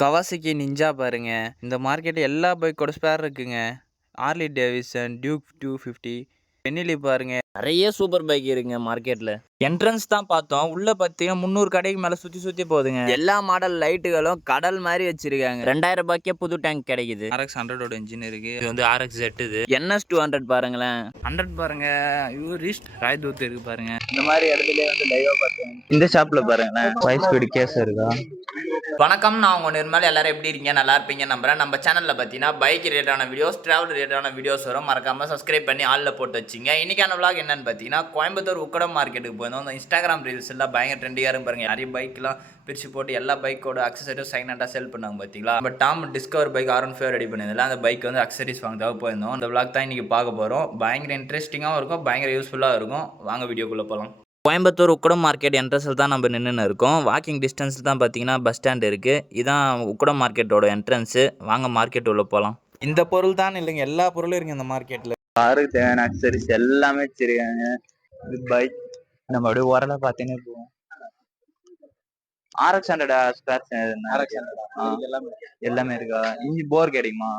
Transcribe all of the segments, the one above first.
Kawasaki ninja பாருங்க. இந்த market எல்லா பைக்கோட ஸ்பேர் இருக்குங்க. ஹார்லி டேவிட்சன், டியூக் 250, பென்னிலி பாருங்க. நிறைய சூப்பர் பைக் இருக்குங்க மார்க்கெட்ல. என்ட்ரன்ஸ் தான் பார்த்தோம். உள்ள பார்த்தீங்கன்னா 300 கடைக்கு மேல சுத்தி போகுதுங்க. எல்லா மாடல் லைட்டுகளும் கடல் மாதிரி வச்சிருக்காங்க. 2000 ரூபாய்க்கே புது டேங்க் கிடைக்குது. RX 100 இன்ஜின் இருக்கு. இது வந்து RX Z இது. NS 200 பாருங்களேன். 100 பாருங்க. இது ரீஸ்ட் ராய்தூத் இருக்கு பாருங்க. இந்த மாதிரி இடத்துல வந்து லைவா பார்த்தேன். இந்த ஷாப்ல பாருங்களேன். 5 ஸ்பீட் கேஸ் இருக்கா. வணக்கம், நான் உங்க நிர்மல். எல்லாரும் எப்படி இருக்கீங்க? நல்லா இருப்பீங்க நம்புறேன். நம்ம சேனல்ல பார்த்தீங்கன்னா பைக் ரிலேட்டான வீடியோஸ், டிராவல் ரிலேட்டான வீடியோஸ் வரும். மறக்காம சப்ஸ்கிரைப் பண்ணி ஆல்ல போட்டு வச்சிங்க. இன்னைக்கான vlog என்னன்னு பார்த்தீங்கன்னா, கோயம்புத்தூர் உக்கடம் மார்க்கெட்டுக்கு போயிருந்தோம். அந்த இன்ஸ்டாகிராம் ரீல்ஸ் எல்லாம் பயங்கர ட்ரெண்டியாக இருக்கும் பாருங்க. நிறைய பைக்லாம் பிரிச்சு போட்டு எல்லா பைக்கோட அக்சசரிஸ் செகண்ட் செல் பண்ணாங்க பார்த்தீங்களா. நம்ம டாம் டிஸ்கவர் பைக் R15 ரெடி பண்ணியிருந்தால அந்த பைக் வந்து அக்சசரிஸ் வாங்கதாக போயிருந்தோம். அந்த vlog தான் இன்னைக்கு பார்க்க போகிறோம். பயங்கர இன்ட்ரெஸ்டிங்காகவும் இருக்கும், பயங்கர யூஸ்ஃபுல்லாக இருக்கும். வாங்க வீடியோக்குள்ளே போகலாம். கோயம்புத்தூர் உக்கடம் மார்க்கெட் என்ட்ரன்ஸில் தான் நம்ம நின்றுன்னு இருக்கோம். வாக்கிங் டிஸ்டன்ஸில் தான் பார்த்தீங்கன்னா பஸ் ஸ்டாண்ட் இருக்குது. இதுதான் உக்கடம் மார்க்கெட்டோட என்ட்ரன்ஸு. வாங்க மார்க்கெட் உள்ள போகலாம். இந்த பொருள் தான் இல்லைங்க, எல்லா பொருளும் இருக்குது இந்த மார்க்கெட்டில். காருக்கு தேவையான அக்சசரிஸ் எல்லாமே வச்சிருக்காங்க. இது பைக் நம்ம அப்படியே ஓரளவு பார்த்தீங்கன்னா போவோம். RX 100 ஸ்பேர்ஸ் எல்லாமே இருக்கா? இஞ்சி போர் கிடைக்குமா?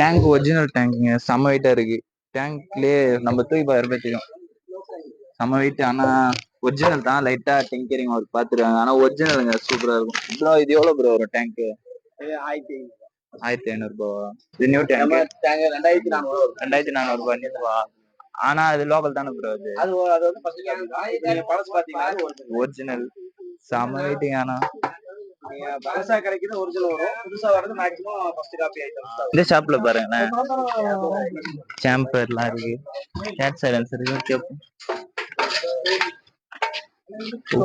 டேங்க் ஒரிஜினல் டேங்குங்க, செம்ம வெயிட்டா இருக்கு. டேங்க்லயே நம்ம தூக்கி பார்த்துருக்கோம், செம்ம வெயிட். ஆனா ஒரிஜினல் தான், லைட்டா டிங்கரிங் ஒர்க் பார்த்துருக்காங்க. ஆனா ஒரிஜினலுங்க, சூப்பரா இருக்கும். ப்ரோ இது எவ்வளவு ப்ரோ வரும் டேங்க்? 1500 ரூபாவா? இது நியூ டேங்க் 2400 ரூபாய். ஆனா அது லோக்கல் தானே ப்ரோ? அது ஒரிஜினல் செம வெயிட்டிங். ஆனா இந்த ஷாப்ல பாருங்களேன், சாம்பர்லாம் இருக்கு, கேட் சைலன்சர் இருக்கு.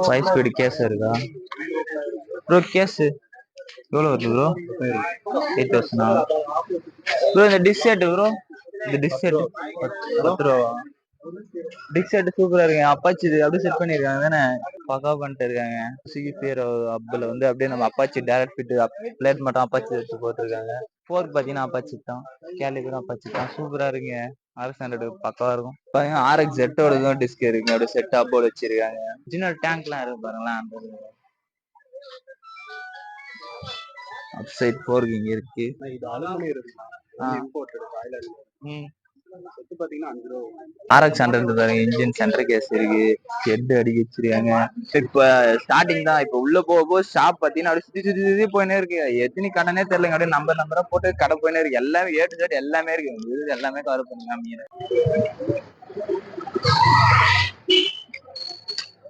5 ஸ்பீட் கேஸ் இருக்கா ப்ரோ? கேஸ் எவ்வளோ வருது ப்ரோ? 8000 ப்ரோ. இந்த டிஷ் செட் ப்ரோ, இந்த டிஷ் செட் 10 ரூபா. டிஷ் செட் சூப்பரா இருக்கு. அப்பாச்சி அப்படியே செட் பண்ணிருக்காங்க தானே, பக்கா பண்ணிட்டு இருக்காங்க. சுகி பேர் அப்ல வந்து அப்படியே நம்ம அப்பாச்சி டைரக்ட் ஃபிட் பிளேட் மட்டும் அப்பாச்சி வச்சு போட்டுருக்காங்க. ஃபோர்க் பார்த்தீங்கன்னா அப்பாச்சி தான், கேலிபரும் அப்பாச்சி தான். சூப்பரா இருக்குங்க. RX 100 பக்கவா இருக்கும். பாருங்க RX Z ஓட டிஸ்க் இருக்கு, அப்படியே செட் போர்டு வச்சிருக்காங்க. ஒரிஜினல் டேங்க்லாம் இருக்கு பாருங்களேன். அப்சைட் ஃபோர்க் இங்க இருக்கு. RX 100 பாருங்க, இன்ஜின் சென்டர் கேஸ் இருக்கு, ஹெட் அடிக்க வச்சிருக்காங்க. இப்ப ஸ்டார்டிங் தான். இப்ப உள்ள போக ஷாப் பாத்தீங்கன்னா அப்படியே சுத்தி போயினே இருக்கு. எத்தனை கடைனே தெரியலங்க, அப்படியே நம்பரா போட்டு கடை போயினே இருக்கு. எல்லாமே A to Z எல்லாமே இருக்கு. எல்லாமே கவர் பண்ணுங்க.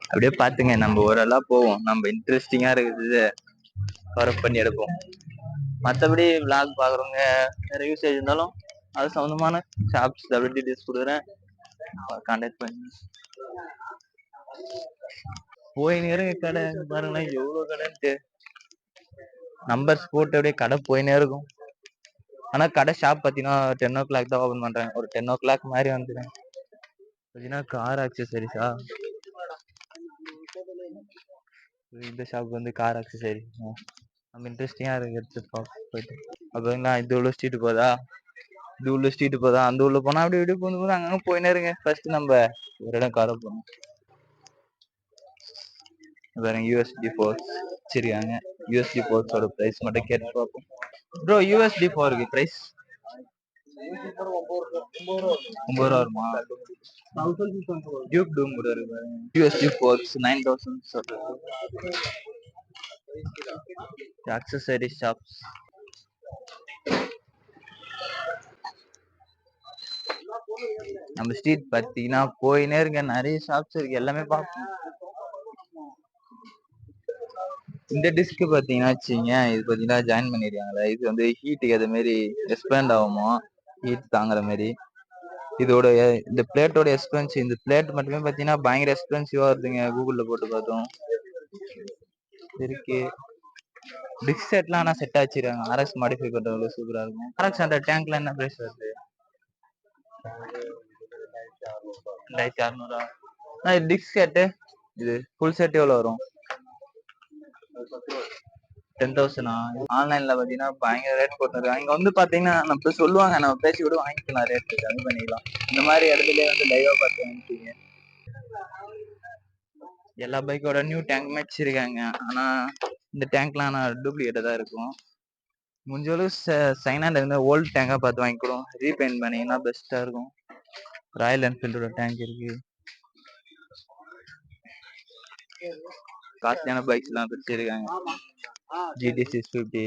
அப்படியே பாத்துங்க, நம்ம ஓரளவு போவோம். நம்ம இன்ட்ரெஸ்டிங்கா இருக்குது கவர் பண்ணி எடுப்போம். மற்றபடி vlog பாக்குறவங்க வேற யூசேஜ் இருந்தாலும் அது சம்பந்தமான ஷாப்ஸ் டீடைல்ஸ் கொடுக்குறேன், கான்டாக்ட் பண்ணி போய் நேரம். கடை பாருங்களா எவ்வளவு கடைன்ட்டு, நம்பர்ஸ் போட்டு அப்படியே கடை போயினே இருக்கும். ஆனா கடை ஷாப் பார்த்தீங்கன்னா 10 o'clock தான் ஓபன் பண்றேன். ஒரு 10 o'clock மாதிரி வந்துடுறேன். பார்த்தீங்கன்னா கார் ஆக்சசரிஸா, இந்த ஷாப் வந்து கார் ஆக்சசரி நம்ம இன்ட்ரெஸ்டிங்கா இருக்கு, எடுத்து போயிட்டு. அப்படிங்களா, இது உள்ள ஸ்ட்ரீட் போதா, இது உள்ள ஸ்ட்ரீட் போதா, அந்த உள்ள போனா அப்படி இப்படி போது அங்கங்க போயினே இருங்க. ஃபர்ஸ்ட் நம்ம ஒரு இடம் கார போகணும். பாருங்க USD ஃபோர்ஸ் வச்சிருக்காங்க. USD ஃபோர்ஸோட பிரைஸ் மட்டும் கேட்டு பார்ப்போம். ப்ரோ USD ஃபோருக்கு பிரைஸ் 9 வருமா? டியூக் டூம் கூட இருக்கு. USD ஃபோர்ஸ் 9000 சொல்றது. அக்சசரி ஷாப்ஸ் நம்ம ஸ்ட்ரீட் பார்த்தீங்கன்னா போயினே இருக்க, நிறைய ஷாப்ஸ் இருக்கு, எல்லாமே பார்ப்போம். இந்த டிஸ்க் பார்த்தீங்கன்னா வச்சுங்க, இது பார்த்தீங்கன்னா ஜாயின் பண்ணிருக்காங்களே, இது வந்து ஹீட்டுக்கு அது மாரி எக்ஸ்பேண்ட் ஆகுமா, ஹீட் தாங்குற மாதிரி. இதோட இந்த பிளேட்டோட எக்ஸ்பென்சிவ், இந்த பிளேட் மட்டுமே பார்த்தீங்கன்னா பயங்கர எக்ஸ்பென்சிவா வருதுங்க. கூகுள்ல போட்டு பார்த்தோம் இருக்கு. டிஸ்க் செட்லாம் ஆனால் செட் ஆச்சுருக்காங்க. RX மாடிஃபை பண்ணுறவங்க சூப்பரா இருக்கும். RX 100 டேங்க்ல என்ன பிரைஸ் வருது? 2600. டிஸ்க் செட்டு இது ஃபுல் செட் எவ்வளோ வரும்? 10,000. ஆன்லைன்ல பாத்தீங்கன்னா பயங்கர ரேட் போட்டுருக்காங்க. இங்க வந்து பாத்தீங்கன்னா நம்ம சொல்லுவாங்க, நம்ம பேசி கூட வாங்கிக்கலாம், ரேட் கம்மி பண்ணிக்கலாம். இந்த மாதிரி இடத்துல வந்து லைவா பார்த்து வாங்கிட்டீங்க. எல்லா பைக்கோட நியூ டேங்க் வச்சிருக்காங்க. ஆனா இந்த டேங்க்லாம் நான் டூப்ளிகேட்டாக தான் இருக்கும். முடிஞ்ச அளவுக்கு செகண்ட் ஹேண்ட் ஓல்டு டேங்காக பார்த்து வாங்கிக்கூடும். ரீபெயிண்ட் பண்ணிங்கன்னா பெஸ்ட்டாக இருக்கும். ராயல் என்ஃபீல்டோட டேங்க் இருக்கு. காஸ்ட்லியான பைக்ஸ்லாம் பிரிச்சிருக்காங்க. GT650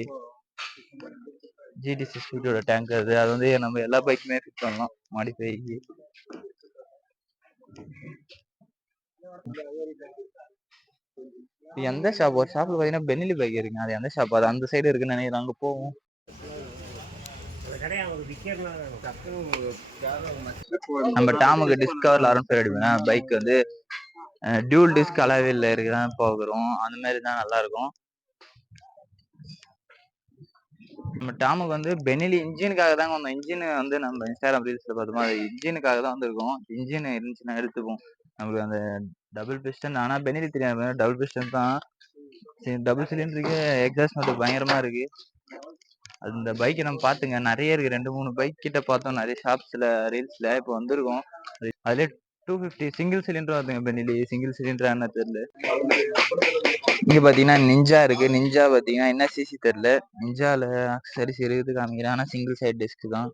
GT650யோட டேங்க் அது வந்து நம்ம எல்லா பைக்குமே ஃபிட் பண்ணலாம் மாடிஃபைக்கு. எந்த ஷாப்? ஒரு ஷாப்ல பாத்தீங்கன்னா பென்னிலி பைக் இருக்குங்க. அது எந்த ஷாப்? அது அந்த சைடு இருக்குன்னு நினைக்கிறேன். அங்க போவோம். நம்ம டாமுக்கு டிஸ்கவர்ல ஆரம்பிச்சு அடிப்பேன். பைக் வந்து டியூல் டிஸ்க் அலாவில இருக்குதான் போகிறோம். அந்த மாதிரி தான் நல்லா இருக்கும். நம்ம டாமுக்கு வந்து பெனிலி இன்ஜினுக்காக தாங்க வந்தோம். இன்ஜின் வந்து நம்ம இன்ஸ்டாகிராம் ரீல்ஸ்ல பார்த்தோமா, அது இன்ஜினுக்காக தான் வந்திருக்கோம். இன்ஜின் இருந்துச்சுன்னா எடுத்துப்போம். நமக்கு அந்த டபுள் பிஸ்டன், ஆனா பெனிலி தெரியாம டபுள் பிஸ்டன் தான். டபுள் சிலிண்டருக்கு எக்ஸாஸ்ட் மட்டும் பயங்கரமா இருக்கு. அந்த பைக்கை நம்ம பாத்துங்க, நிறைய இருக்கு. 2-3 பைக் கிட்ட பார்த்தோம் நிறைய ஷாப்ஸ்ல ரீல்ஸ்ல. இப்போ வந்திருக்கோம். அதுல 250 சிங்கிள் சிலிண்டர் வருதுங்க. பெனிலி சிங்கிள் சிலிண்டர் என்ன தெரியல. இங்க பாத்தீங்கன்னா நிஞ்சா இருக்கு. நிஞ்சா பாத்தீங்கன்னா என்ன சிசி தெரியல. நிஞ்சால அக்சரிஸ் இருக்குது காமிக்கிறேன். ஆனா சிங்கிள் சைட் டிஸ்க் தான்.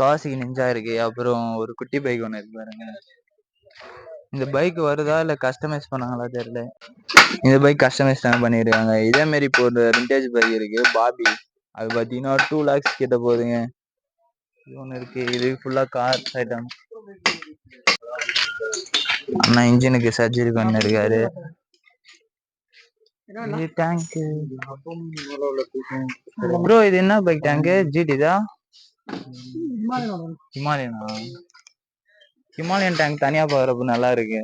காசி நிஞ்சா இருக்கு. அப்புறம் ஒரு குட்டி பைக் ஒண்ணு இருக்கு பாருங்க. இந்த பைக் வருதா இல்ல கஸ்டமைஸ் பண்ணாங்களா தெரியல. இந்த பைக் கஸ்டமைஸ் தான் பண்ணிருக்காங்க. இதே மாதிரி இப்போ ஒரு விண்டேஜ் பைக் இருக்கு பாபி. அது பாத்தீங்கன்னா 2 lakhs கிட்ட போகுதுங்க. இது ஒண்ணு இருக்கு. இது ஃபுல்லா கார் ஐட்டம். ஆனா இன்ஜினுக்கு சர்ஜரி பண்ணிருக்காரு. டேங்க் ப்ரோ, இது என்ன பைக் டேங்க்? GT தான். ஹிமாலயனா? ஹிமாலயன் டேங்க் தனியா பாக்குறப்ப நல்லா இருக்கு.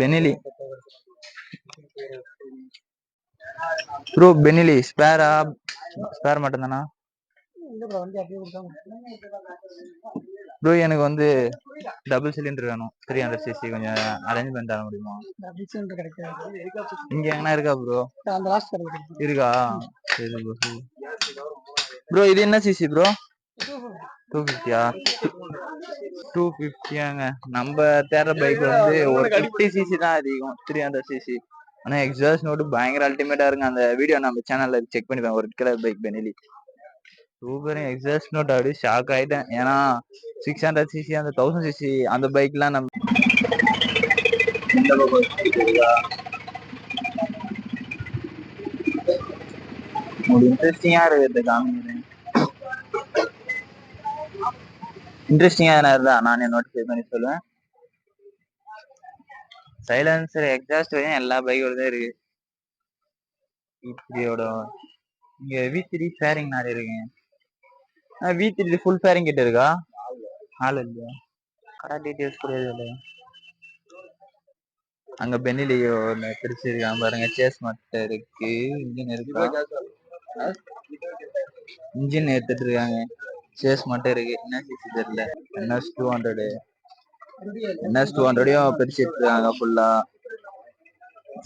பெனிலி ப்ரோ, பெனிலி ஸ்பேர் மட்டும் தானா ப்ரோ? எனக்கு வந்து டபுள் சிலிண்டர் வேணும். 300cc கொஞ்சம் அரேஞ்ச்மெண்ட் ஆக முடியுமா? இங்க எங்கன்னா இருக்கா ப்ரோ? இருக்கா? சரி ப்ரோ. இது என்ன சிசி ப்ரோ? 250யா? 250யாங்க. நம்ம தேடுற பைக் வந்து ஒரு 50cc தான் அதிகம். 300cc. ஆனா எக்ஸாஸ்ட் நோட் பயங்கர அல்டிமேட்டா இருக்கு. அந்த வீடியோ நம்ம சேனல்ல செக் பண்ணி ஒரு colour bike Benelli super. Exhaust note அப்படி ஷாக் ஆயிட்டேன். ஏன்னா 600cc அந்த 1000cc அந்த பைக்லாம் நம்ம இன்ட்ரெஸ்டிங்கா இருக்குது. காமிக்கிறேன். இன்ட்ரெஸ்டிங்கா இருந்தா நான் நோட்டிஃபை பண்ணி சொல்லுவேன். சைலன்சர் எக்ஸாஸ்ட் வரையும் எல்லா பைக்கோட இருக்கு. V3யோட இங்க V3 ஃபேரிங் நிறைய இருக்குங்க. V3 ஃபுல் ஃபேரிங் கிட்ட இருக்கா? ஹால் இல்லையா? கடை டீடைல்ஸ் கூட இல்லை. அங்க பெனிலியோ பிரிச்சிருக்கான் பாருங்க. சேஸ் மட்டும் இருக்கு. இன்ஜின் இருக்கா? இன்ஜின் எடுத்துட்டு இருக்காங்க. சேஸ் மட்டும் இருக்கு. என்ன சிசி தெரியல. NS200யும் பிரிச்சுட்டு இருக்காங்க ஃபுல்லா.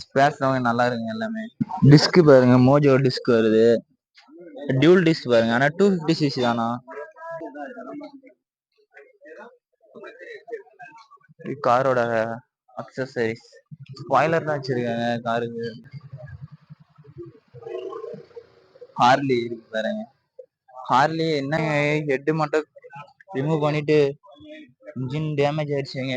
ஸ்பேர்ஸ் நல்லா இருக்குங்க எல்லாமே. டிஸ்க் பாருங்க, மோஜோ டிஸ்க் வருது. டியூல் டிஸ்க் பாருங்க. ஆனா 250cc தானா? காரோட அக்சசரிஸ் ஸ்பாய்லர் தான் வச்சிருக்காங்க காருக்கு. ஹார்லி இருக்கு பாருங்க. ஹார்லி என்ன ஹெட் மட்டும் ரிமூவ் பண்ணிட்டு இன்ஜின் டேமேஜ் ஆயிடுச்சுங்க.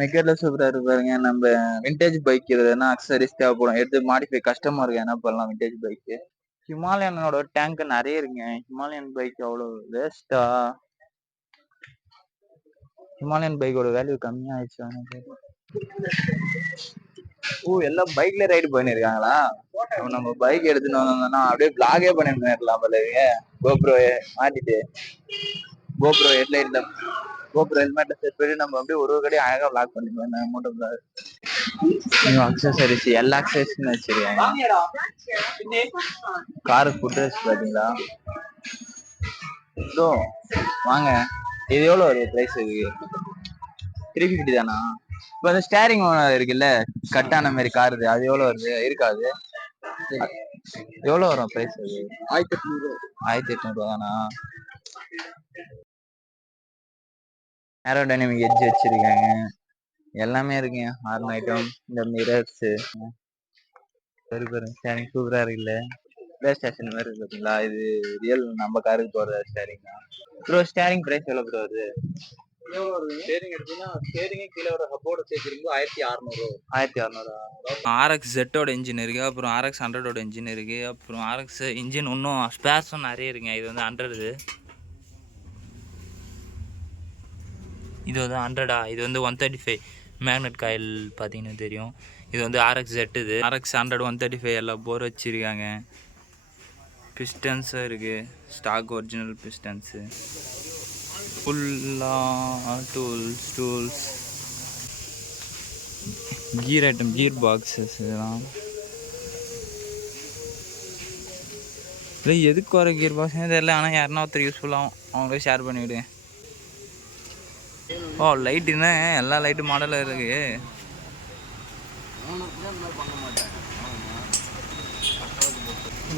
மெக்கர்ல சூப்பரா இருக்கு பாருங்க. நம்ம விண்டேஜ் பைக் எதுனா அக்சசரிஸ் தேவைப்படும், எடுத்து மாடிஃபை கஷ்டமா இருக்கு. என்ன பண்ணலாம் விண்டேஜ் பைக்கு. ஹிமாலயனோட டேங்க் நிறைய இருக்குங்க. ஹிமாலயன் பைக் அவ்வளவு வேஸ்டா? ஹிமாலயன் பைக்கோட வேல்யூ கம்மியா ஆயிடுச்சு. எல்லாம் பைக்ல ரைடு பண்ணிருக்காங்களா? நம்ம பைக் எடுத்துட்டு வந்தோம்னா அப்படியே பிளாகே பண்ணிட்டு இருக்கலாம் போல. கோப்ரோ மாட்டிட்டு கோப்ரோ ஹெட்லைட்ல கோப்ரோ ஹெல்மெட்ல செட் பண்ணி நம்ம அப்படியே ஒரு கடையே அழகா பிளாக் பண்ணிக்கலாம். மோட்டோ பிளாக் அக்சசரிஸ் எல்லா அக்சசரிஸும் வச்சிருக்காங்க. காருக்கு ஃபுட்ரஸ் பாத்தீங்களா? ப்ரோ வாங்க. இது எவ்வளவு வருது பிரைஸ்? இது 350 தானா? இப்போ அந்த ஸ்டேரிங் இருக்குல்ல கட்டான மாதிரி கார், அது எவ்வளவு வருது? இருக்காது. எவ்வளவு வரும் பிரைஸ்? அது 1800 தானா? ஏரோடைனமிக் எட்ஜ் வச்சிருக்காங்க. எல்லாமே இருக்குங்க. ஹார்ன் ஐட்டம், இந்த மிரர்ஸ் பாருங்க ஸ்டேரிங் சூப்பரா இருக்குல்ல. பிளே ஸ்டேஷன் மாதிரி இருக்கு பார்த்தீங்களா? இது ரியல் நம்ம காருக்கு போற ஸ்டேரிங் தான். ப்ரோ ஸ்டேரிங் பிரைஸ் எவ்வளோ ப்ரோ வருது? ஸ்டேரிங் எடுத்தீங்கன்னா ஸ்டேரிங்கே கீழே ஒரு ஹப்போட சேர்த்துருங்க 1600. 1600 RX Z-ஓட இன்ஜின் இருக்கு. அப்புறம் RX 100ஓட இன்ஜின் இருக்கு. அப்புறம் RX இன்ஜின் இன்னும் ஸ்பேர்ஸும் நிறைய இருக்குங்க. இது வந்து 100. இது வந்து 100 இது வந்து 135 மேக்னெட் காயில் பார்த்தீங்கன்னா தெரியும். இது வந்து RX Z இது. RX 100 135 எல்லாம் போர் வச்சிருக்காங்க. பிஸ்டன்ஸும் இருக்குது. Stock original pistons. ஃபுல்லாக tools gear item, gear boxes இதெல்லாம். இல்லை எதுக்கு வர கீர் பாக்ஸ் தெரியல. ஆனால் யாருன்னா ஒருத்தர் யூஸ்ஃபுல்லாகும், அவங்களே ஷேர் பண்ணிவிடுங்க. ஓ லைட்டுன்னா எல்லா லைட்டு மாடலும் இருக்குது.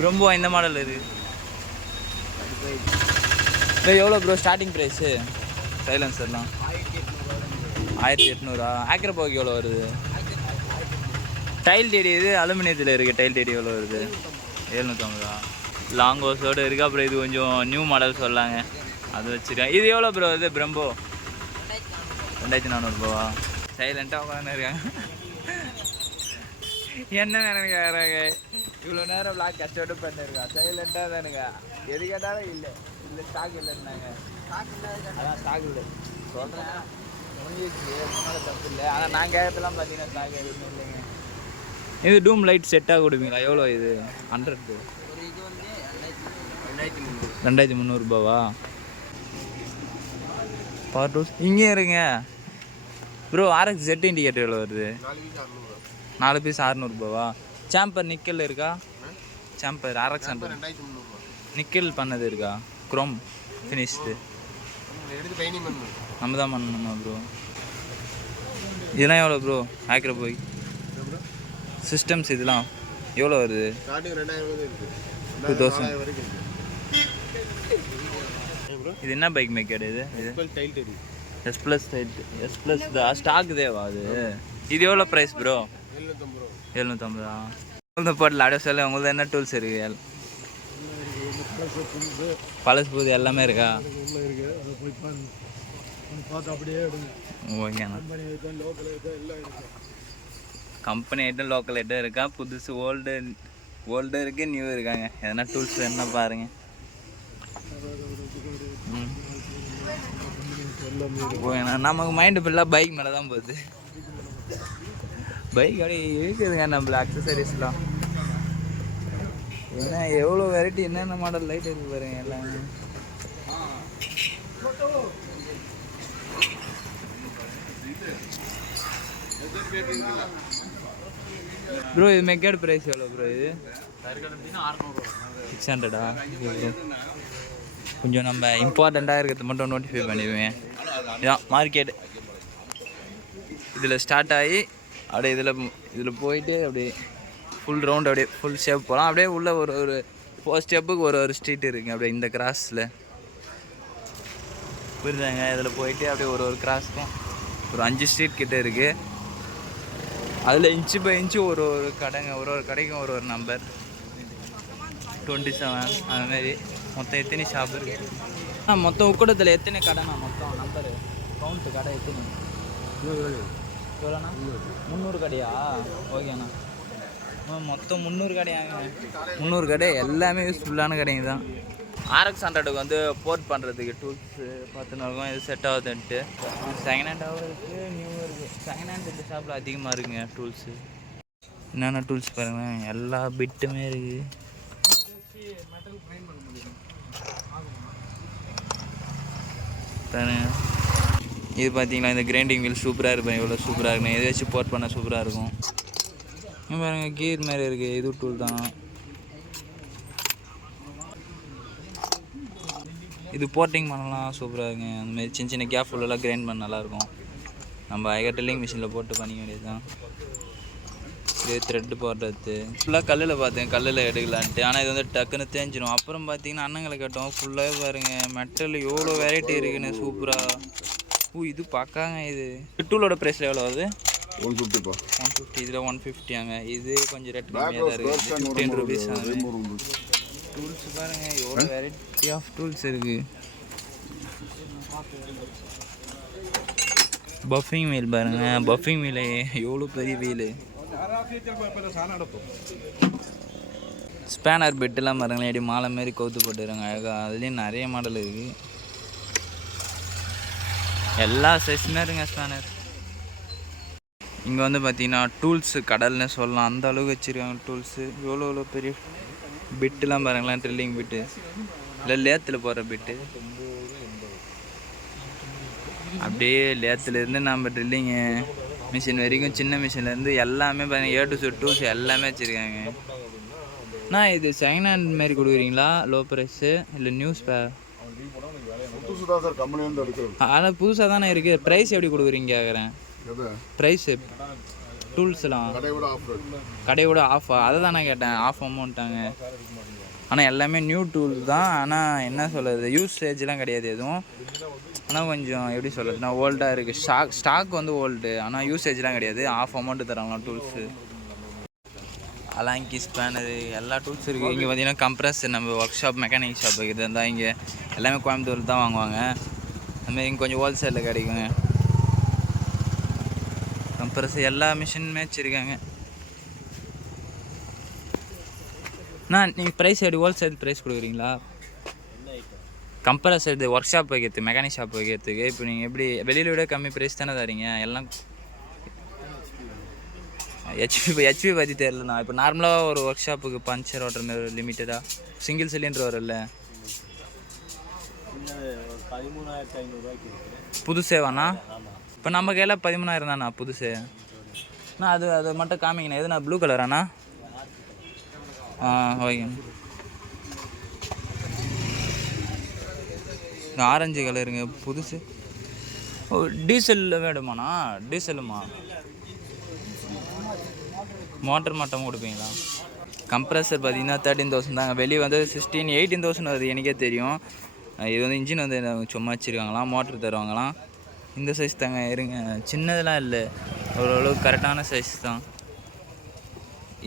ரொம்ப இந்த மாடல் இருக்குது. இப்போ எவ்வளோ ப்ரோ ஸ்டார்டிங் ப்ரைஸு சைலன்சர்லாம்? 1800. ஆக்ரபோக்கு எவ்வளோ வருது? டைல் டேடி இது அலுமினியத்தில் இருக்குது. டைல் டேடி எவ்வளோ வருது? 750. லாங் ஹோஸோடு இருக்குது. அப்புறம் இது கொஞ்சம் நியூ மாடல் சொல்லாங்க, அது வச்சுருக்கேன். இது எவ்வளோ ப்ரோ? இது பிரம்போ 2400 ரூபாவா? சைலண்ட்டாக உட்காந்து இருக்காங்க. என்ன வேணுங்க வராங்க? இவ்வளோ நேரம் விளாக் கஷ்டப்பட்டு பண்ணிருக்கான். சைலண்ட்டாக தானுங்க. எது கேட்டாலும் இல்லை ஸ்டாக் இல்லைன்னாங்க. அதான் ஸ்டாக் இல்லை சொல்கிறேன். முடிஞ்சிச்சு, முன்னாடி தப்பு இல்லை. ஆனால் நான் கேட்கறதுலாம் பார்த்தீங்கன்னா ஸ்டாக் எதுவுமே இல்லைங்க. இது டூம் லைட் செட்டாக கொடுப்பீங்களா? எவ்வளோ இது? 100. இது வந்து 2300 ரூபாவா? பவர் டூல்ஸ் இங்கே இருங்க ப்ரோ. RX Z இண்டிகேட்டர் எவ்வளோ வருது? 4 பீஸ் 600 ரூபாவா? சாம்பர் நிக்கல் இருக்கா? சாம்பர் RX 100 நிக்கல் பண்ணது இருக்கா? குரோம் ஃபினிஷ்டு நம்ம தான் பண்ணணுமா ப்ரோ? இதெல்லாம் எவ்வளோ ப்ரோ? ஆக்ரா போய் சிஸ்டம்ஸ் இதெல்லாம் எவ்வளோ வருது? 2000. இது என்ன பைக் மேக்கர்? இது S ப்ளஸ் ஸ்டாக் தேவா அது? இது எவ்வளோ ப்ரைஸ் ப்ரோ? 750. இந்த போட்டில் அடைய சொல்ல உங்களுக்கு என்ன டூல்ஸ் இருக்குது? பழசு புது எல்லாமே இருக்கா? ஓகேண்ணா. கம்பெனி ஐட்டம் லோக்கல் ஐட்டம் இருக்கா? புதுசு ஓல்டு இருக்குது, நியூ இருக்காங்க. எதனா டூல்ஸ் வேணுன்னா பாருங்கள். ஓகேண்ணா. நமக்கு மைண்டு ஃபுல்லாக பைக் மேலே தான் போகுது. பைக் அப்படி இருக்குதுங்க நம்மள அக்சசரிஸ்லாம். ஏன்னா எவ்வளோ வெரைட்டி, என்னென்ன மாடல் லைட் இருக்குது பாருங்க எல்லாமே. ப்ரோ இது மெக்கேட் ப்ரைஸ் எவ்வளோ ப்ரோ? இது 600. கொஞ்சம் நம்ம இம்பார்ட்டண்ட்டாக இருக்கிறது மட்டும் நோட்டிஃபை பண்ணிடுவேன். இதான் மார்க்கெட். இதில் ஸ்டார்ட் ஆகி அப்படியே இதில் போயிட்டு அப்படியே ஃபுல் ரவுண்ட் அப்படியே ஃபுல் ஷேப் போகலாம். அப்படியே உள்ள ஒரு 4 ஸ்டெப்புக்கு ஒரு ஸ்ட்ரீட் இருக்குங்க. அப்படியே இந்த கிராஸில் புரியுதாங்க? இதில் போயிட்டு அப்படியே ஒரு கிராஸ்க்கும் ஒரு 5 ஸ்ட்ரீட் கிட்டே இருக்குது. அதில் இன்ச்சு பை இன்ச்சு ஒரு கடைங்க, ஒரு கடைக்கும் ஒரு நம்பர் 27 அதுமாரி. மொத்தம் எத்தனை ஷாப் இருக்குது? மொத்தம் உக்கடத்தில் எத்தனை கடைண்ணா? மொத்தம் நம்பரு கவுண்ட்டு கடை எத்தனை? எவ்வளோண்ணா? 300 கடையா? ஓகேண்ணா. மொத்தம் 300 கடையாங்க. 300 கடை எல்லாமே யூஸ்ஃபுல்லான கடைங்க தான். RX 100க்கு வந்து போர்ட் பண்ணுறதுக்கு டூல்ஸு பார்த்துன்னு இருக்கும். இது செட் ஆகுதுன்ட்டு. செகண்ட் ஹேண்டாகவும் இருக்குது, நியூவும் இருக்குது. செகண்ட் ஹேண்ட் இந்த ஷாப்பில் அதிகமாக இருக்குங்க டூல்ஸு. என்னென்ன டூல்ஸ் பாருங்கள், எல்லா பிட்டுமே இருக்குது. இது பார்த்தீங்களா? இந்த கிரைண்டிங் வீல் சூப்பராக இருப்பேன். எவ்வளோ சூப்பராக இருக்குண்ணே. இதை வச்சு போர்ட் பண்ண சூப்பராக இருக்கும். பாருங்கள் கீர் மாதிரி இருக்குது. இது டூல் தான். இது போர்ட்டிங் பண்ணலாம், சூப்பராக இருக்குங்க. அந்தமாதிரி சின்ன கேப் ஃபுல்லெல்லாம் கிரைண்ட் பண்ண நல்லாயிருக்கும். நம்ம ட்ரில்லிங் மிஷினில் போட்டு பண்ணிக்க வேண்டியது தான். இது த்ரெட்டு போடுறது ஃபுல்லாக கல்லில் பார்த்தேன், கல்லில் எடுக்கலான்ட்டு. ஆனால் இது வந்து டக்குன்னு தேஞ்சிடும். அப்புறம் பார்த்தீங்கன்னா அண்ணங்களை கேட்டோம், ஃபுல்லாகவே பாருங்கள் மெட்டல் எவ்வளோ வெரைட்டி இருக்குன்னு சூப்பராக இது பார்க்காங்க. இது டூலோட ப்ரைஸில் எவ்வளோ வருது? 150 150. இதில் 150ஆங்க. இது கொஞ்சம் ரேட் கம்மியாக தான் இருக்குது. 15 rupees ஆகுது. டூல்ஸ் பாருங்கள், எவ்வளோ வெரைட்டி ஆஃப் டூல்ஸ் இருக்குது. பஃபிங் வீல் பாருங்கள். பஃபிங் வீல் எவ்வளோ பெரிய வீல். ஸ்பேனர் பெட்டெல்லாம் பாருங்களேன், எப்படி மாலை மாரி கவுத்து போட்டுருங்க அழகாக. அதுலேயும் நிறைய மாடல் இருக்குது. எல்லா சைஸுமே இருக்குங்க ஸ்பேனர். இங்கே வந்து பார்த்தீங்கன்னா டூல்ஸு கடல்னு சொல்லலாம், அந்த அளவுக்கு வச்சுருக்காங்க டூல்ஸு. எவ்வளோ பெரிய பிட்டுலாம் பாருங்களேன், ட்ரில்லிங் பிட்டு இல்லை லேத்தில் போகிற பிட்டு. அப்படியே லேத்துலேருந்து நம்ம ட்ரில்லிங்கு மிஷின் வரைக்கும், சின்ன மிஷின்லேருந்து எல்லாமே பாருங்கள், A to Z டூல்ஸ் எல்லாமே வச்சுருக்காங்க. நான் இது செகண்ட் ஹேண்ட் மாரி கொடுக்குறீங்களா? லோ ப்ரைஸு இல்லை நியூஸ் ஆனால் புதுசாக தானே இருக்குது. ப்ரைஸ் எப்படி கொடுக்குறீங்க கேட்குறேன். ப்ரைஸு டூல்ஸ்லாம் கடையோட ஆஃபா? அதை தான் நான் கேட்டேன். ஆஃப் அமௌண்ட்டாங்க. ஆனால் எல்லாமே நியூ டூல் தான். ஆனால் என்ன சொல்கிறது, யூசேஜ்லாம் கிடையாது எதுவும். ஆனால் கொஞ்சம் எப்படி சொல்கிறதுனா ஓல்டாக இருக்குது. ஸ்டாக் வந்து ஓல்டு, ஆனால் யூசேஜ்லாம் கிடையாது. ஆஃப் அமௌண்ட்டு தராங்களாம் டூல்ஸு. அலாங்கி ஸ்பேனரு எல்லா டூல்ஸ் இருக்குது. இங்கே பார்த்தீங்கன்னா கம்ப்ரஸர், நம்ம ஒர்க் ஷாப் மெக்கானிக் ஷாப் இருக்குது இருந்தால் இங்கே எல்லாமே கோயம்புத்தூர் தான் வாங்குவாங்க. அதுமாரி இங்கே கொஞ்சம் ஹோல்சேலில் கிடைக்குங்க. கம்ப்ரஸர் எல்லா மிஷினுமே வச்சுருக்காங்க. நீங்கள் ப்ரைஸ் எப்படி ஹோல்சேல் ப்ரைஸ் கொடுக்குறீங்களா? கம்ப்ரஸர் இது ஒர்க் ஷாப் வைக்கிறதுக்கு, மெக்கானிக் ஷாப் வைக்கிறதுக்கு இப்போ நீங்கள் எப்படி வெளியில் விட கம்மி ப்ரைஸ் தானே தரீங்க எல்லாம்? ஹெச்பி பற்றி தெரிலண்ணா. இப்போ நார்மலாக ஒரு ஒர்க் ஷாப்புக்கு பஞ்சர் ஓட்டுற மாதிரி லிமிட்டடாக சிங்கிள் சிலிண்டர் வரல புதுசேவாண்ணா? இப்போ நம்ம கையில் 13,000 தாண்ணா புதுசு. அண்ணா அது மட்டும் காமிங்கண்ணா. எதுண்ணா ப்ளூ கலராண்ணா? ஓகேண்ணா. ஆரஞ்சு கலருங்க புதுசு. ஓ டீசலில் வேணுமாண்ணா? டீசலுமா? மோட்டர் மட்டும் கொடுப்பீங்களா? கம்ப்ரஸர் பார்த்தீங்கன்னா 13,000 தாங்க. வெளியே வந்து 16,000 18,000 வருது, எனக்கே தெரியும். இது வந்து இன்ஜின் வந்து சும்மா வச்சுருக்காங்களாம், மோட்ரு தருவாங்களாம். இந்த சைஸ் தாங்க. இருங்க, சின்னதெல்லாம் இல்லை, ஓரளவுக்கு கரெக்டான சைஸ் தான்.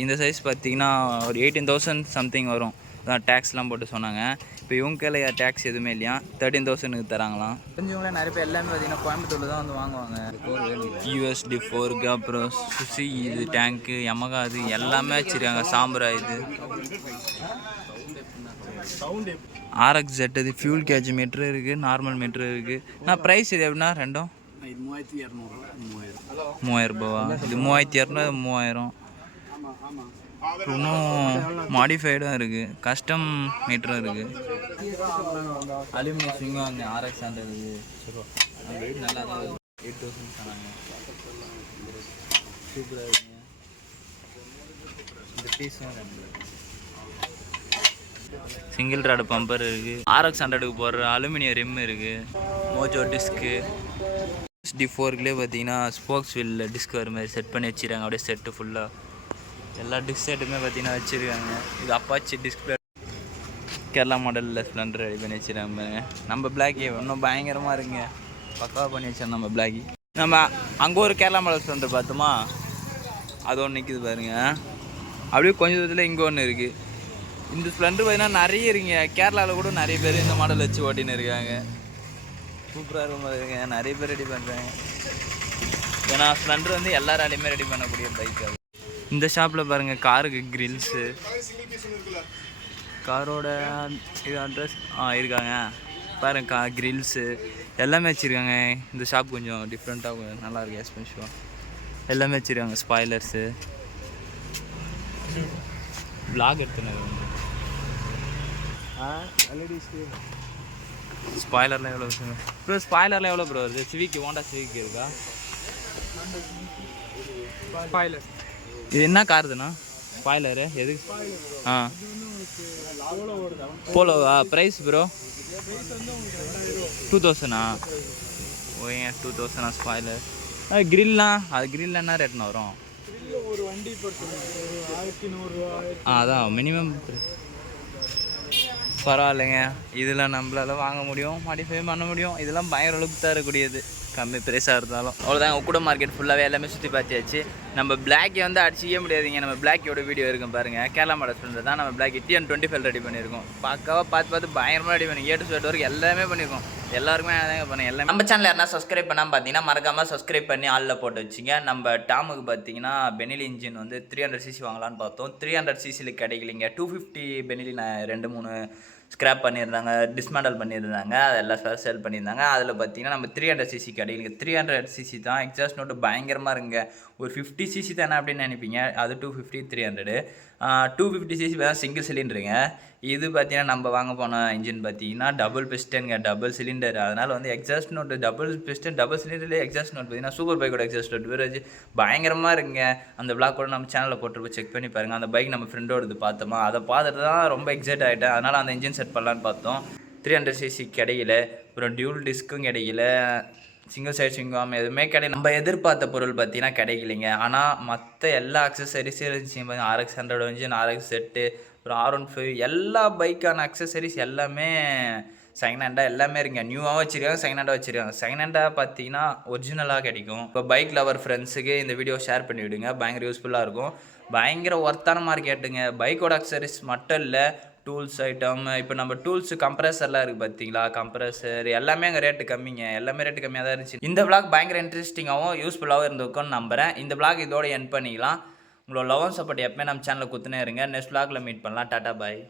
இந்த சைஸ் பார்த்திங்கன்னா ஒரு 18,000 சம்திங் வரும். தான் டேக்ஸ்லாம் போட்டு சொன்னாங்க. இப்போ இவங்க கையில் டேக்ஸ் எதுவுமே இல்லையா, 13,000க்கு தராங்களாம். தெரிஞ்சவங்களே நிறைய பேர் எல்லாமே பார்த்திங்கன்னா கோயம்புத்தூரில் தான் வந்து வாங்குவாங்க. USD 4 அப்புறம் சுசி இது டேங்க்கு, யமகா இது எல்லாமே வச்சுருக்காங்க. சாம்பரா இது RXZ இது ஃபியூல் கேஜ் மீட்ரு இருக்குது, நார்மல் மீட்ரு இருக்குது. நான் ப்ரைஸ் இது எப்படின்னா ரெண்டும் 3,000 ரூபாவா? இது 3,200, 3,000. இன்னும் மாடிஃபைடும் இருக்குது, கஸ்டம் மீட்டரும் இருக்குது. அலுமினியம் ஸ்விங்கும் அங்கே RX100 இருக்குது. வெயிட் நல்லா தான் 8,000 சொன்னாங்க. சூப்பராக இருக்குங்க. இந்த பீஸும் சிங்கிள் ராடு பம்பர் இருக்குது. RX100க்கு போடுற அலுமினியம் ரிம் இருக்குது. மோஜோ டிஸ்க்கு SD4க்குள்ளே பார்த்தீங்கன்னா ஸ்போக்ஸ் வீலில் டிஸ்க் வர மாதிரி செட் பண்ணி வச்சுருக்காங்க. அப்படியே செட்டு ஃபுல்லாக எல்லா டிஸ்க் செட்டுமே பார்த்தீங்கன்னா வச்சுருக்காங்க. இது அப்பாச்சி டிஸ்பிளே கேரளா மாடலில் ஸ்ப்ளெண்டர் ரெடி பண்ணி வச்சுருக்காங்க. நம்ம பிளாக்கி இன்னும் பயங்கரமாக இருக்குங்க, பக்காவாக பண்ணி வச்சோம் நம்ம பிளாக்கி. நம்ம அங்கே ஒரு கேரளா மாடல் ஸ்ப்ளெண்டர் பார்த்தோமா, அது ஒன்று நிற்கிது பாருங்க. அப்படியே கொஞ்சம் தூரத்தில் இங்கே ஒன்று இருக்குது. இந்த ஸ்ப்ளெண்டர் பார்த்தீங்கன்னா நிறைய இருக்குங்க. கேரளாவில் கூட நிறைய பேர் இந்த மாடல் வச்சு ஓட்டின்னு இருக்காங்க. சூப்பராக இருக்கும் பாருங்க, நிறைய பேர் ரெடி பண்ணுறாங்க. ஏன்னா ஸ்ப்ளெண்டர் வந்து எல்லாராலையுமே ரெடி பண்ணக்கூடிய பைக். அது இந்த ஷாப்பில் பாருங்கள் காருக்கு கிரில்ஸு, காரோட இது அட்ரஸ் இருக்காங்க பாருங்க. கிரில்ஸு எல்லாமே வச்சுருக்காங்க. இந்த ஷாப் கொஞ்சம் டிஃப்ரெண்ட்டாக நல்லாயிருக்கு, எக்ஸ்பென்சிவாக எல்லாமே வச்சுருக்காங்க. ஸ்பாய்லர்ஸு பிளாக் எடுத்துனாங்க. ஸ்பாய்லர்லாம் எவ்வளோ ப்ரோ? ஸ்பாய்லர்லாம் எவ்வளோ ப்ரோ வருது? சிவிக்கு, ஹோண்டா சிவிக்கு இருக்கா ஸ்பாய்லர்? இது என்ன காருதுண்ணா ஸ்பாய்லரு? எது? போலோவா? Price bro 2,000? ஓகேங்க, 2,000 ஸ்பாய்லர். கிரில்லாம் அது கிரில் என்ன ரேட்னு வரும்? ஒரு வண்டி அதான் மினிமம் பரவாயில்லைங்க. இதெல்லாம் நம்மளால வாங்க முடியும், மாடிஃபை பண்ண முடியும். இதெல்லாம் பயங்கர லுக் தரக்கூடியது, கம்மி ப்ரைஸாக இருந்தாலும். அவ்வளோதாங்க, உக்கூட மார்க்கெட் ஃபுல்லாகவே எல்லாமே சுற்றி பார்த்தியாச்சு. நம்ம பிளாக்கை வந்து அடிச்சிக்கவே முடியாதுங்க. நம்ம பிளாக்கோட வீடியோ இருக்கும் பாருங்கள், கேரளா மாடல் ஃப்ரெண்டு தான் நம்ம பிளாக் TN25 ரெடி பண்ணியிருக்கோம். பார்த்து பயங்கரமாக ரெடி பண்ணி ஏட்டு ஸ்வெட் வரைக்கும் எல்லாமே பண்ணியிருக்கோம். எல்லாருக்குமே அதாங்க பண்ணேன். எல்லாமே நம்ம சேனல் யாரா சப்ஸ்கிரைப் பண்ணாமல் பார்த்தீங்கன்னா மறக்காமல் சப்ஸ்கிரைப் பண்ணி ஆளில் போட்டு வச்சிங்க. நம்ம டாமுக்கு பார்த்தீங்கன்னா பெனிலி இன்ஜின் வந்து 300cc வாங்கலான்னு பார்த்தோம். 300cc கிடைக்கலிங்க. 250 பெனிலி நான் 2-3 ஸ்க்ராப் பண்ணியிருந்தாங்க, டிஸ்மேண்டல் பண்ணியிருந்தாங்க, அதெல்லாம் சேல் பண்ணியிருந்தாங்க. அதில் பார்த்தீங்கன்னா நம்ம 300cc கிடைக்கல. 300cc தான். எக்ஸாஸ்ட் நோட்டு பயங்கரமாக இருங்க. ஒரு 50cc தானே அப்படின்னு நினைப்பீங்க. அது 250, 300. 250cc தான் சிங்கிள் சிலிண்டருங்க. இது பார்த்தீங்கன்னா நம்ம வாங்க போன இன்ஜின் பார்த்தீங்கன்னா டபுள் பிஸ்டனுங்க, டபுள் சிலிண்டர். அதனால் வந்து exhaust note double piston, double சிலிண்டர்லேயே எக்ஸாஸ்ட் நோட் பார்த்தீங்கன்னா சூப்பர் பைக்கோட எக்ஸாஸ்ட் நோட் வேறு பயங்கரமாக இருக்குங்க. அந்த பிளாக் கூட நம்ம சேனலில் போட்டு செக் பண்ணி பாருங்கள். அந்த பைக் நம்ம ஃப்ரெண்டோடது பார்த்தோமா, அதை பார்த்துட்டு தான் ரொம்ப எக்ஸைட் ஆகிட்டேன். அதனால் அந்த இன்ஜின் செட் பண்ணலான்னு பார்த்தோம். 300cc கிடைக்கல. அப்புறம் டியூல் டிஸ்க்கும் கிடைக்கல, சிங்கிள் சைட் சிங்காம் எதுவுமே கிடையாது. நம்ம எதிர்பார்த்த பொருள் பார்த்தீங்கன்னா கிடைக்கலைங்க. ஆனால் மற்ற எல்லா அக்சசரிஸும் இருந்துச்சு. RX 100 இன்ஜின், RX செட்டு, அப்புறம் R15 எல்லா பைக்கான அக்சசரிஸ் எல்லாமே செகண்ட் ஹேண்டாக எல்லாமே இருக்குங்க. நியூவாகவும் வச்சுருக்காங்க, செகண்ட் ஹேண்டாக வச்சுருக்காங்க. செகண்ட் ஹேண்டாக பார்த்தீங்கன்னா ஒரிஜினலாக கிடைக்கும். இப்போ பைக் லவர் ஃப்ரெண்ட்ஸுக்கு இந்த வீடியோ ஷேர் பண்ணி விடுங்க, பயங்கர யூஸ்ஃபுல்லாக இருக்கும். பயங்கர ஒர்த்தான மார்க்கெட்டுங்க. பைக்கோட அக்சசரிஸ் மட்டும் இல்லை, டூல்ஸ் ஐட்டம், இப்போ நம்ம டூல்ஸு கம்ப்ரஸர்லாம் இருக்குது பார்த்தீங்களா, கம்ப்ரஸர் எல்லாமே அங்கே ரேட்டு கம்மிங்க. எல்லாமே ரேட்டு கம்மியாக தான் இருந்துச்சு. இந்த விளாக் பயங்கர இன்ட்ரெஸ்டிங்காகவும் யூஸ்ஃபுல்லாகவும் இருந்திருக்கும்னு நம்புகிறேன். இந்த விளாக் இதோட எண்ட் பண்ணிக்கலாம். உங்களோட லவ் அண்ட் சப்போர்ட் எப்பவுமே நம்ம சேனலில் குத்துனே இருங்க. நெக்ஸ்ட் விளாகில் மீட் பண்ணலாம். டாடா பாய்.